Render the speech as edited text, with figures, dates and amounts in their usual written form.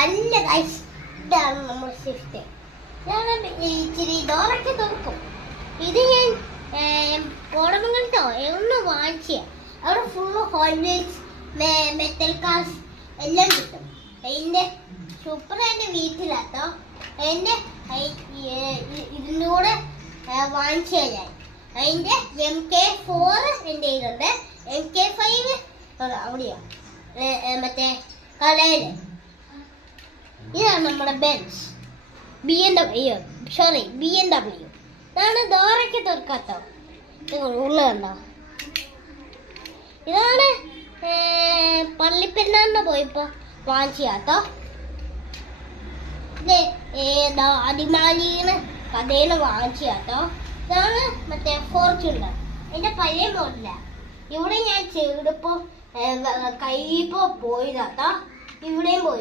അല്ല ഗൈസ്, ഇതാണ് നമ്മുടെ സ്വിഫ്റ്റ്. ഞാൻ ഇച്ചിരി ഡോറൊക്കെ തുറക്കും. ഇത് ഞാൻ കോടമംഗലത്തോ ഒന്ന് വാങ്ങിച്ച. അവിടെ ഫുള്ള് ഹോൾവേസ് മെറ്റൽ കാസ് എല്ലാം കിട്ടും. അതിൻ്റെ സൂപ്പർ എൻ്റെ വീട്ടിലാട്ടോ. എൻ്റെ ഇതിൻ്റെ കൂടെ വാങ്ങിച്ചു ഞാൻ. അതിൻ്റെ MK4 എൻ്റെ കയ്യിലുണ്ട്. MK5 അവിടെയോ മറ്റേ കടയിൽ. ഇതാണ് നമ്മുടെ ബെൻസ് BMW. ഇതാണ് ഡോറയ്ക്ക് തുറക്കാട്ടോ. ഉള്ള കണ്ടോ? ഇതാണ് പള്ളിപ്പെരുന്നാളിന് പോയപ്പോ വാങ്ങിച്ചാട്ടോ. ഇത് അടിമാലിന്ന് കടയില് വാങ്ങിച്ചാട്ടോ. ഇതാണ് മറ്റേ ഫോർച്യൂണർ, എന്റെ പഴയ മോഡല. ഇവിടെ ഞാൻ ചെറുപ്പോ കൈപ്പോ പോയതാട്ടോ. ഇവിടെയും പോയി.